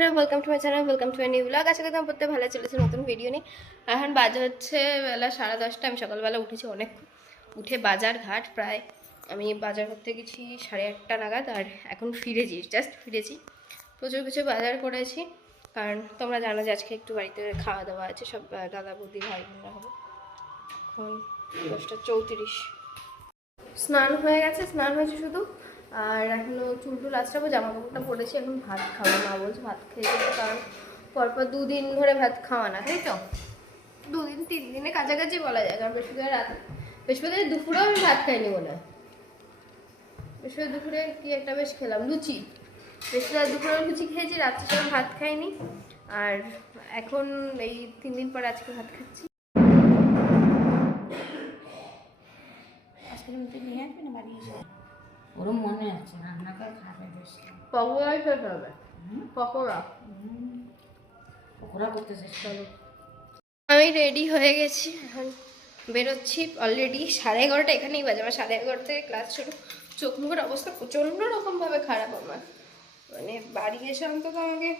বন্ধুরা welcome to my channel welcome to my new blog আজকে তোমার পড়তে ভালো চলেছে নতুন ভিডিও নিয়ে। এখন বাজে হচ্ছে বেলা সাড়ে দশটা, আমি সকালবেলা উঠেছি অনেক উঠে বাজার ঘাট, প্রায় আমি বাজার করতে গেছি সাড়ে আটটা নাগাদ, আর এখন ফিরেছি জাস্ট ফিরেছি। প্রচুর কিছু বাজার করেছি, কারণ তোমরা জানো যে আজকে একটু বাড়িতে খাওয়া দাওয়া আছে, সব দাদা বৌদি ভাই বোনরা হবে। এখন দশটা চৌত্রিশ। স্নান হয়ে গেছে, স্নান হয়েছে শুধু। আর এখনও চুল টুল আঁচড়াবো জামা কাপড়টা পরেছি এখন ভাত খাব মা বলছে ভাত খেয়ে কারণ পরপর দুদিন ধরে ভাত খাওয়া না। তাই তো? দুদিন তিন দিনে কাছাকাছি বলা যায় কারণ বৃহস্পতিবার রাত বৃহস্পতিবার দুপুরেও আমি ভাত খাইনি মনে হয়। বৃহস্পতিবার দুপুরে কি একটা বেশ খেলাম লুচি। বৃহস্পতিবার দুপুরে লুচি খেয়েছি রাত্রে সময় ভাত খাইনি। আর এখন এই তিন দিন পর আজকে ভাত খাচ্ছি। মধ্যে নিয়ে আসবে না বাড়ি ওরও মনে আছে খাবে পকোড়াই খেতে হবে। পকোড়া? পকোড়া করতে চেষ্টা আমি রেডি হয়ে গেছি এখন বেরোচ্ছি অলরেডি সাড়ে এগারোটা এখানেই বাজে। আমার সাড়ে এগারোটা থেকে ক্লাস শুরু। চোখ মুখের অবস্থা প্রচণ্ড রকমভাবে খারাপ আমার। মানে বাড়ি এসে অন্তত আমাকে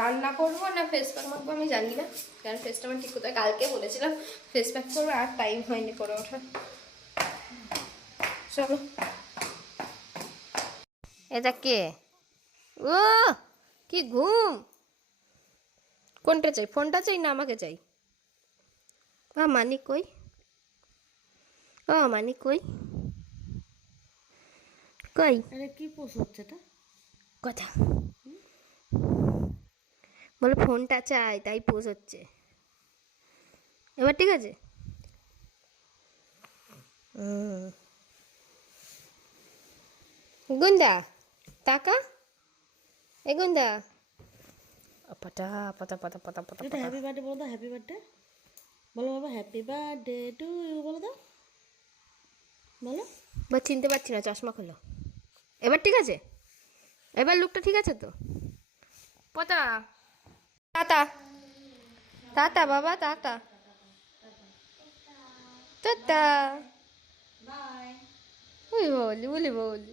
রান্না করব না ফেস প্যাক মাখবো আমি জানি না। কারণ ফেসটা আমার ঠিক কোথায়? কালকে বলেছিলাম ফেস প্যাক করব আর টাইম হয়নি করে ওঠা চলো। এটা কে? ও কি ঘুম। কোনটা চাই? ফোনটা চাই না আমাকে চাই? ও মানিক কই? ও মানিক কই? কই? আরে কি পোষ হচ্ছে এটা? কথা। বলে ফোনটা চাই তাই পোজ হচ্ছে। এবার ঠিক আছে। গুন্দা। টাকা? এ গুন্দা পাটা পাতা পাতা পাতা পাতা এটা হ্যাপি বার্থডে বলো দাও হ্যাপি বার্থডে বলো বাবা হ্যাপি বার্থডে টু ইউ বলো দাও বলো। বা চিনতে পারছি না চশমা খোলো। এবার ঠিক আছে? এবার লুকটা ঠিক আছে তো? পতা তাতা তাতা বাবা তাতা তাতা উই বলি বলি বলি।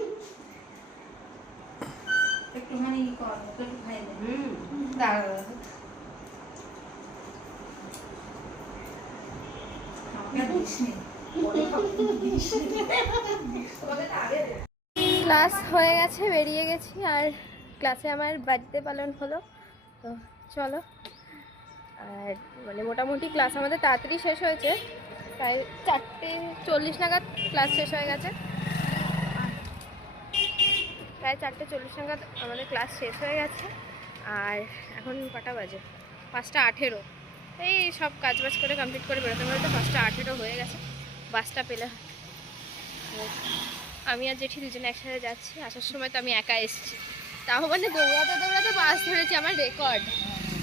একটুখানি ক্লাস হয়ে গেছে, বেরিয়ে গেছি আর ক্লাসে আমার বাড়িতে পালন হলো। তো চলো। আর মানে মোটামুটি ক্লাস আমাদের তাড়াতাড়ি শেষ হয়েছে। প্রায় চারটে চল্লিশ নাগাদ ক্লাস শেষ হয়ে গেছে। প্রায় চারটে চল্লিশ নাগাদ আমাদের ক্লাস শেষ হয়ে গেছে। আর এখন কটা বাজে? পাঁচটা আঠেরো। এই সব কাজ বাজ করে কমপ্লিট করে বেরোতে বেরোতে পাঁচটা আঠেরো হয়ে গেছে। বাসটা পেলে। আমি আর জেঠি দুজনে একসাথে যাচ্ছি। আসার সময় তো আমি একা এসেছি। তাও মানে দৌড়াতে দৌড়াতে বাস ধরেছি, আমার রেকর্ড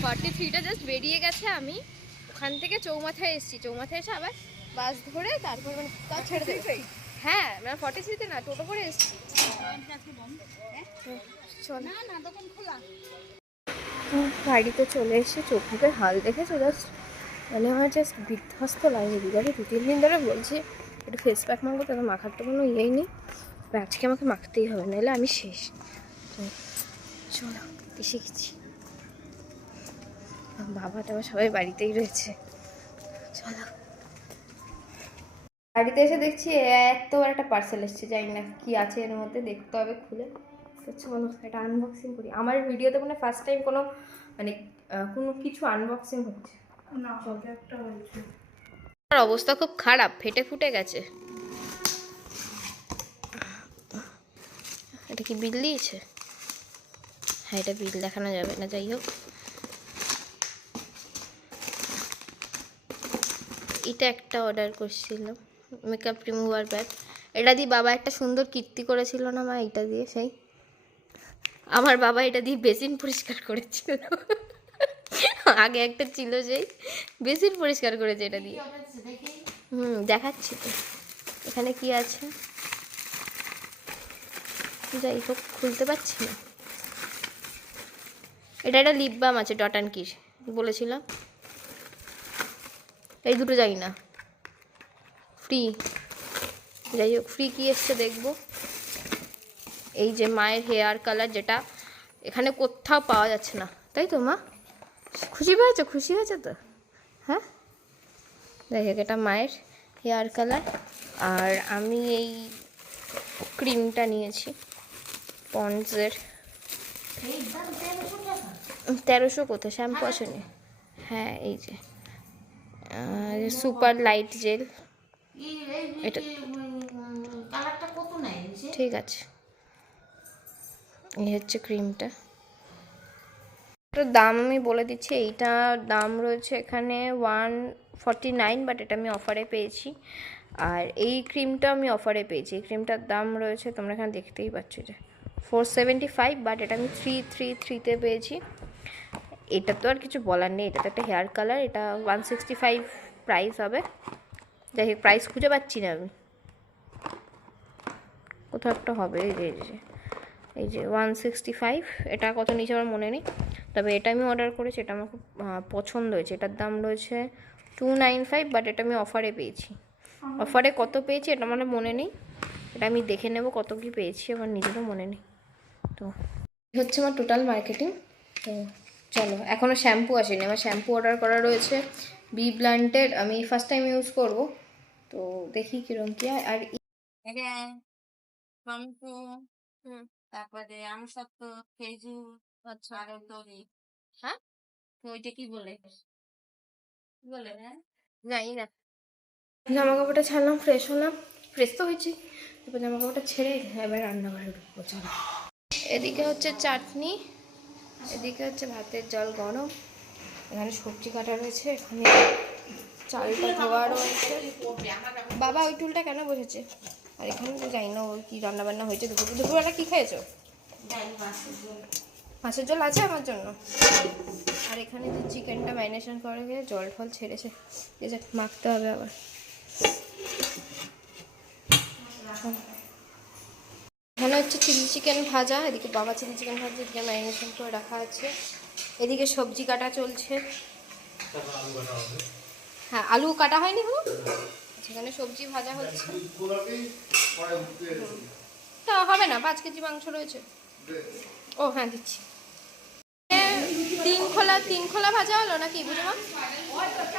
ফর্টি থ্রিটা জাস্ট বেরিয়ে গেছে আমি। ওখান থেকে চৌমাথায় এসেছি। চৌমাথায় এসে আবার বাস ধরে তারপর মানে তাও ছেড়ে দেবে। হ্যাঁ মানে ফর্টি থ্রিতে না টোটো করে এসেছি। চল। বাড়িতে চলে এসে চোখ মুখের হাল দেখেছ জাস্ট মানে আমার জাস্ট বিধ্বস্ত লাগে। দিদাকে দু তিন দিন ধরে বলছি একটু ফেস প্যাক মাখবো তাদের মাখার তো কোনো ইয়েই নেই। আজকে আমাকে মাখতেই হবে নাহলে আমি শেষ। চলো এসে গেছি। বাবা টাবা সবাই বাড়িতেই রয়েছে। চলো। বাড়িতে এসে দেখছি এত একটা পার্সেল এসছে জানি না কি আছে এর মধ্যে দেখতে হবে খুলে। তো চলো এটা আনবক্সিং করি। আমার ভিডিওতে মানে ফার্স্ট টাইম কোনো মানে কোনো কিছু আনবক্সিং হচ্ছে। না একটা হয়েছে। আমার অবস্থা খুব খারাপ ফেটে ফুটে গেছে। এটা কি বিল দিয়েছে? হ্যাঁ এটা বিল দেখানো যাবে না যাই হোক। এটা একটা অর্ডার করছিলাম। Makeup remover bag. এটা দিয়ে বাবা একটা সুন্দর কীর্তি করেছিল না মা? এটা দিয়ে সেই। আমার বাবা এটা দিয়ে বেসিন পরিষ্কার করেছিল। আগে একটা ছিল যেই। বেসিন পরিষ্কার করেছে এটা দিয়ে। হুম, দেখাচ্ছি তো। এখানে কি আছে? যাই হোক, খুলতে পারছি না। এটা একটা লিপ বাম আছে, ডট অ্যান্ড কির। বলেছিলাম। এই দুটো যাই না। ফ্রি যাই হোক ফ্রি কী এসছে দেখব। এই যে মায়ের হেয়ার কালার যেটা, এখানে কোথাও পাওয়া যাচ্ছে না। তাই তো, মা? খুশি পেয়েছ? খুশি হয়েছে তো? হ্যাঁ? যাই হোক, এটা মায়ের হেয়ার কালার আর আমি এই ক্রিমটা নিয়েছি পন্ডসের তেরোশো কোথায়? শ্যাম্পু আসেনি। হ্যাঁ এই যে। সুপার লাইট জেল এটা ঠিক আছে। এই হচ্ছে ক্রিমটা। দাম আমি বলে দিচ্ছি, এইটার দাম রয়েছে এখানে ওয়ান ফর্টি নাইন বাট এটা আমি অফারে পেয়েছি। আর এই ক্রিমটা আমি অফারে পেয়েছি। এই ক্রিমটার দাম রয়েছে, তোমরা এখানে দেখতেই পাচ্ছ যে ফোর সেভেন্টি ফাইভ বাট এটা আমি থ্রি থ্রি থ্রিতে পেয়েছি। এটা তো আর কিছু বলার নেই এটা তো একটা হেয়ার কালার এটা ওয়ান সিক্সটি ফাইভ প্রাইস হবে। যাই হোক প্রাইস খুঁজে পাচ্ছি না আমি। কোথাও একটা হবে এই যে এই যে এই যে ওয়ান সিক্সটি ফাইভ এটা কত নিচে আমার মনে নেই। তবে এটা আমি অর্ডার করেছি এটা আমার খুব পছন্দ হয়েছে। এটার দাম রয়েছে টু নাইন ফাইভ বাট এটা আমি অফারে পেয়েছি। অফারে কত পেয়েছি এটা আমার মনে নেই। এটা আমি দেখে নেব কত কি পেয়েছি আমার নিজেরও মনে নেই। তো হচ্ছে আমার টোটাল মার্কেটিং তো চলো এখনও শ্যাম্পু আসেনি। আমার শ্যাম্পু অর্ডার করা রয়েছে বি ব্লান্টের আমি ফার্স্ট টাইম ইউজ করব। তো দেখি কীরকম কী হয়। আর শম্পু হুম তারপরে আমসত্ব খেজুর আচ্ছা দড়ি হ্যাঁ? ওইটা কি বলে? কি বলে হ্যাঁ জানি না। জামা কাপড়টা ছাড়লাম ফ্রেশ হলাম ফ্রেশ তো হয়েছি। এবার জামা কাপড়টা ছেড়ে এবার রান্নাঘরে ঢুকবো চলো। এদিকে হচ্ছে চাটনি এদিকে হচ্ছে ভাতের জল গরম। এখানে সবজি কাটা রয়েছে এখানে চালটা ধোয়া রয়েছে বাবা, ওই টুলটা কেন বসেছে? আর এখানে তো জানি না ওর কি রান্না বান্না হয়েছে দুপুর দুপুরবেলা কি খেয়েছো? মাছের জল আছে আমার জন্য? আর এখানে যে চিকেনটা ম্যারিনেশন করে গিয়ে জল টল ছেড়েছে। এই যে মাখতে হবে আবার। এখানে হচ্ছে চিলি চিকেন ভাজা, এদিকে বাবা চিলি চিকেন ভাজা এদিকে ম্যারিনেশন করে রাখা আছে। এদিকে সবজি কাটা চলছে। হ্যাঁ আলু কাটা হয়নি হলো সেখানে সবজি ভাজা হচ্ছে। তা হবে না, পাঁচ কেজি মাংস রয়েছে। ও হ্যাঁ দিচ্ছি। তিন খোলা তিন খোলা ভাজা হলো নাকি, বুঝিমা?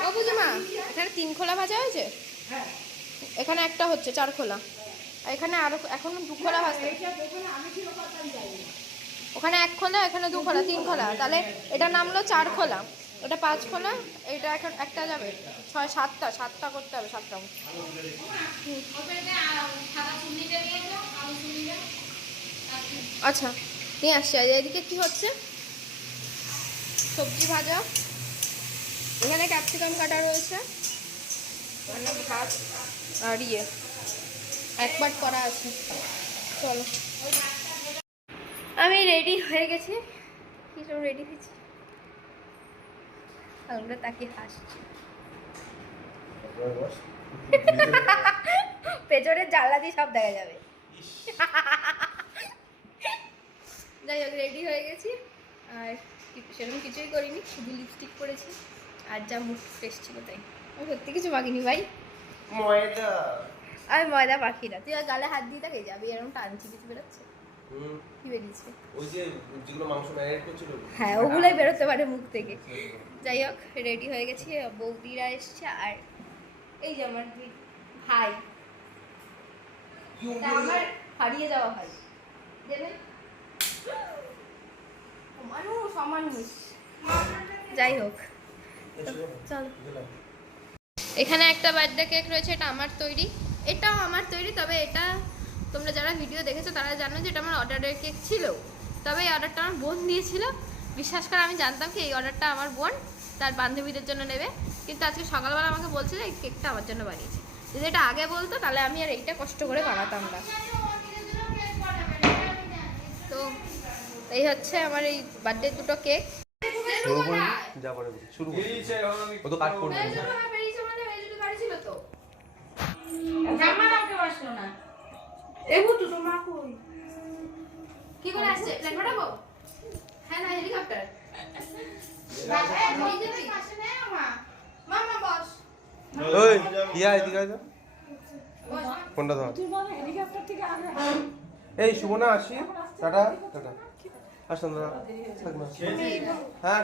ও, বুঝিমা, এখানে তিন খোলা ভাজা হয়েছে? এখানে একটা হচ্ছে, চার খোলা। এখানে আরও এখনও দু খোলা ভাজতে ওখানে এক খোলা, এখানে দু খোলা, তিন খোলা। তাহলে এটা নামলো চার খোলা। ওটা পাঁচ খোলা এটা এখন একটা যাবে, ছয়, সাতটা সাতটা করতে হবে, সাতটা আচ্ছা নিয়ে আসছি। আর এদিকে কি হচ্ছে? সবজি ভাজা। এখানে ক্যাপসিকাম কাটা রয়েছে। ভাত আর ইয়ে একবার করা আছে। চলো। আমি রেডি হয়ে গেছি। কি রেডি হয়েছি? আমরা তাকে হাসছি। পেছনের জানলা দিয়ে সব দেখা যাবে। যাই হোক রেডি হয়ে গেছি। আর সেরকম কিছুই করিনি শুধু লিপস্টিক পরেছি। আর যা মুখ ফ্রেশ ছিল তাই। আমি সত্যি কিছু মাখিনি ভাই। ময়দা। আমি ময়দা পাখি না। তুই আর গালে হাত দিয়ে তাকে যাবি এরকম টানছি কিছু বেরোচ্ছে। কি বেরিয়েছে? ওই যে যেগুলো মাংস ম্যারিনেট করছিল। হ্যাঁ ওগুলোই বেরোতে পারে মুখ থেকে। যাই হোক রেডি হয়ে গেছি বৌদিরা এসছে আর এই যে আমার ভাই। আমার হারিয়ে যাওয়া ভাই। দেবে? মানুষ অমানুষ যাই হোক। চলো। এখানে একটা বার্থডে কেক রয়েছে এটা আমার তৈরি। এটাও আমার তৈরি তবে এটা তোমরা যারা ভিডিও দেখেছ, তারা জানো যে এটা আমার অর্ডারের কেক ছিল। তবে এই অর্ডারটা আমার বোন দিয়েছিল। বিশ্বাস করে, আমি জানতাম কি এই অর্ডারটা আমার বোন, তার বান্ধবীদের জন্য নেবে। কিন্তু আজকে সকালবেলা আমাকে বলছিল এই কেকটা আমার জন্য বানিয়েছে। যদি এটা আগে বলতো, তাহলে আমি আর এইটা কষ্ট করে বানাতাম না। তো এই হচ্ছে আমার এই বার্থডে দুটো কেক। শুরু করে যা করে শুরু করে ও তো কাট করবে। কি করে আসছে? প্লেন পাঠাবো হ্যাঁ না হেলিকপ্টার। মামা বস। ওই ইয়া এদিকে আয় ধর। এই সুমনা আসি। Tata tata. আসলাম দাদা। থাক না হ্যাঁ।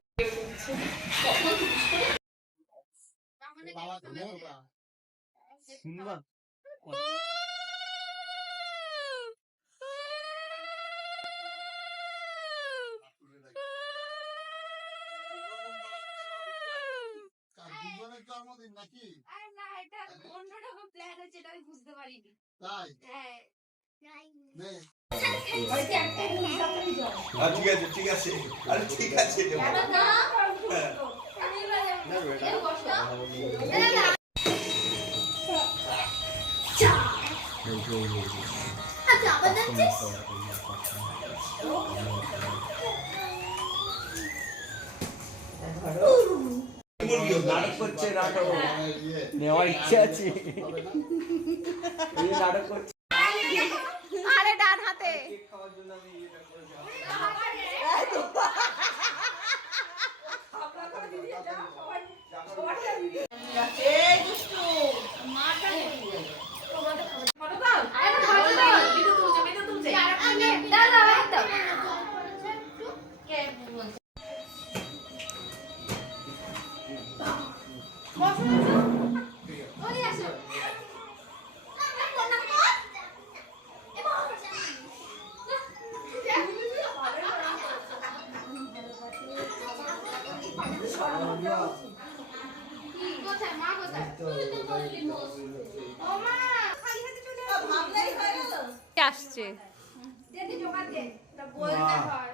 জন্মদিন নাকি? আর না এটা অন্যরকম প্ল্যান আছে এটা আমি বুঝতে পারিনি। তাই? হ্যাঁ। ঠিক আছে ঠিক আছে। আরে ঠিক আছে নাটক করছে নাটক। নেওয়ার ইচ্ছা আছে। নাটক করছে। আরে ডান হাতে। খাওয়ার জন্য আমি দে তা বলতে হয়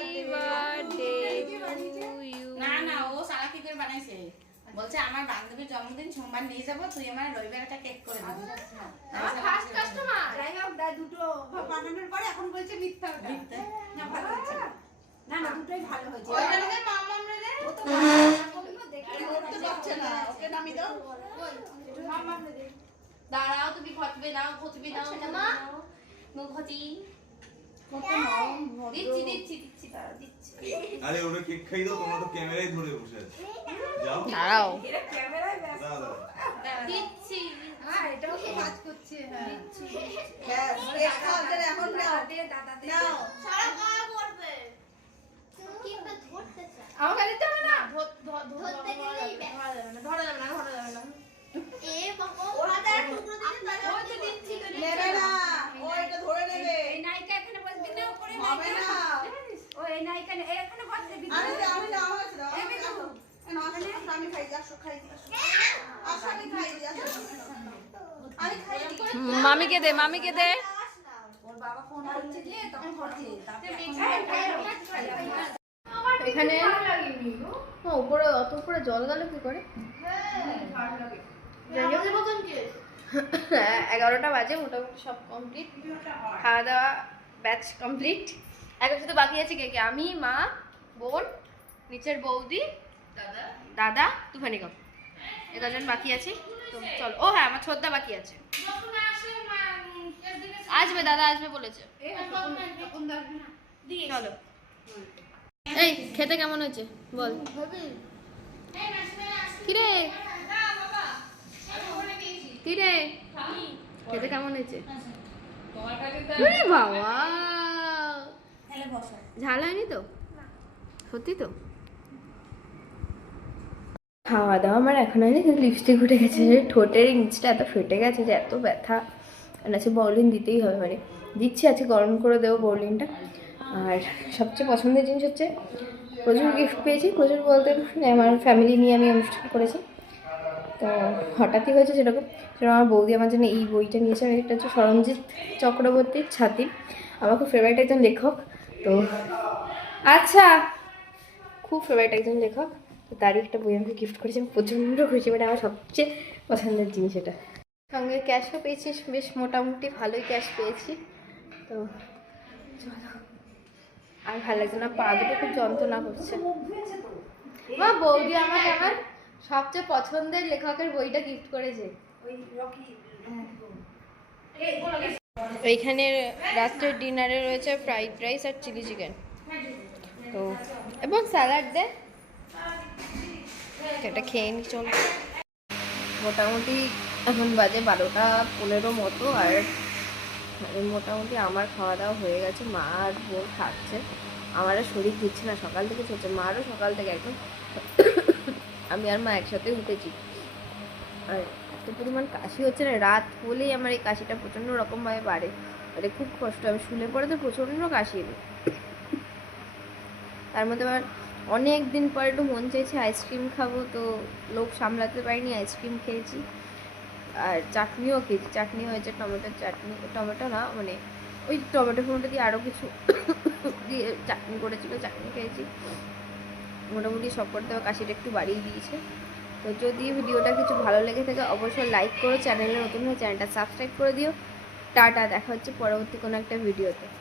বলছে আমার বান্ধবীর জন্মদিন সোমবার নিয়ে যাব তুই আমার রবিবার একটা কেক করে দিবি ফার্স্ট কাস্টমার যাই হোক দা দুটো বানানোর পরে এখন বলছে মিথ্যা ওটা না ভালো হয়েছে না। না দুটোই ভালো হয়েছে। ওইখানে মাম্মাম রে ও তো করতে পারছে না ওকে নামিয়ে দাও। মাম্মাম রে দাঁড়াও তুমি খতবে দাও খতবে দাও মা। দিচ্ছি দিচ্ছি দিচ্ছি দাঁড়াও দিচ্ছি। আরে ওরা কেক খাই দাও তোমরা তো ক্যামেরাই ধরে বসে আছো। যাও। দাঁড়াও। দাও দাও দিচ্ছি হ্যাঁ এটাও তো কাজ করছে হ্যাঁ। দিচ্ছি। কেক এখন নাও দে দাদা দে নাও সারা গায়ে পড়বে। আমাকে দিতে হবে না? ধর- ধর- ধর- ধরতে ধরা গেলেই যাবে না, ধরা যাবে না ধরা যাবে না ধরা যাবে না ওরা তো এক টুকরো দিলে তাহলে ওই তো দিচ্ছি তো দিচ্ছি। নেবে না ও এটা ধরে নেবে এই নায়িকা এখানে বসবি না উপরে হবে না ও এই নায়িকা নে- এখানে বসবে আমি দাও আমি দাও আমার কাছে দাও আমি দাও এ নাও, আসো, আসো, আমি খাই দিই, আসো, খাই দিই, আসো। আসো, আমি খাই দিই, আসো। আমি খাই দিই। মামিকে দে মামিকে দে। ওর বাবা ফোন করছে যে তখন করছে। এখানে হ্যাঁ উপরে অত উপরে জল গেল কি করে? হ্যাঁ, এগারোটা বাজে মোটামুটি সব কমপ্লিট খাওয়া দাওয়া ব্যাচ কমপ্লিট এখন শুধু বাকি আছে কে কে? আমি মা বোন নিচের বৌদি দাদা? তুফানি কম এ কজন বাকি আছে? তো চলো। ও হ্যাঁ আমার ছোটদা বাকি আছে। আসবে দাদা আসবে বলেছে। চলো। এই খেতে কেমন হয়েছে? বল। কিরে? কিরে? খেতে কেমন হয়েছে? বাবা। ঝাল হয়নি তো? সত্যি তো? খাওয়া দাওয়া আমার এখন হয়নি, কিন্তু লিপস্টিক উঠে গেছে ঠোঁটের নিচটা এত ফেটে গেছে যে এত ব্যথা। আর আছে বর্লিন দিতেই হবে মানে দিচ্ছি আছে গরম করে দেবো বর্লিনটা আর সবচেয়ে পছন্দের জিনিস হচ্ছে প্রচুর গিফট পেয়েছি, প্রচুর বলতে আমার ফ্যামিলি নিয়ে আমি অনুষ্ঠান করেছি। তো হঠাৎই হয়েছে সেরকম সেরকম আমার বৌদি আমার জন্য এই বইটা নিয়েছে, আর এটা হচ্ছে সরঞ্জিৎ চক্রবর্তীর ছাতি, আমার খুব ফেভারিট একজন লেখক। তো আচ্ছা খুব ফেভারিট একজন লেখক। তো তারই একটা বই আমাকে গিফট করেছে, আমি প্রচণ্ড খুশি মানে আমার সবচেয়ে পছন্দের জিনিস এটা। সঙ্গে ক্যাশও পেয়েছি, বেশ মোটামুটি ভালোই ক্যাশ পেয়েছি। তো চলো। আর ভালো লাগছে না, পা দুটো খুব যন্ত্রণা করছে। মা, বৌদি আমাকে আমার সবচেয়ে পছন্দের লেখকের বইটা গিফট করেছে। এইখানে রাত্রের ডিনারে রয়েছে ফ্রাইড রাইস আর চিলি চিকেন তো, এবং স্যালাড দে। এটা খেয়ে নি, চল। মোটামুটি এখন বাজে বারোটা পনেরো মতো, আর মানে মোটামুটি আমার খাওয়া দাওয়া হয়ে গেছে, মা আর বোন খাচ্ছে। আমার আর শরীর দিচ্ছে না, সকাল থেকে চলছে, মারও সকাল থেকে একদম। আমি আর মা একসাথে উঠেছি। আর এত পরিমাণ কাশি হচ্ছে না, রাত হলেই আমার এই কাশিটা প্রচণ্ড রকমভাবে বাড়ে। মানে খুব কষ্ট, আমি শুলে পরে তো প্রচণ্ড কাশি তার মধ্যে আবার অনেক দিন পর একটু মন চাইছে আইসক্রিম খাব, তো লোক সামলাতে পারিনি, আইসক্রিম খেয়েছি। আর চাটনিও খেয়েছি। চাটনি হয়েছে টমেটোর চাটনি, টমেটো না মানে ওই টমেটো ফমেটো দিয়ে আরও কিছু দিয়ে চাটনি করেছিল, চাটনি খেয়েছি। মোটামুটি সব হবে কাশিটা একটু বাড়িয়ে দিয়েছে। তো যদি ভিডিওটা কিছু ভালো লেগে থাকে, অবশ্যই লাইক করো, চ্যানেলে নতুন হয়ে চ্যানেলটা সাবস্ক্রাইব করে দিও। টাটা, দেখা হচ্ছে পরবর্তী কোনো একটা ভিডিওতে।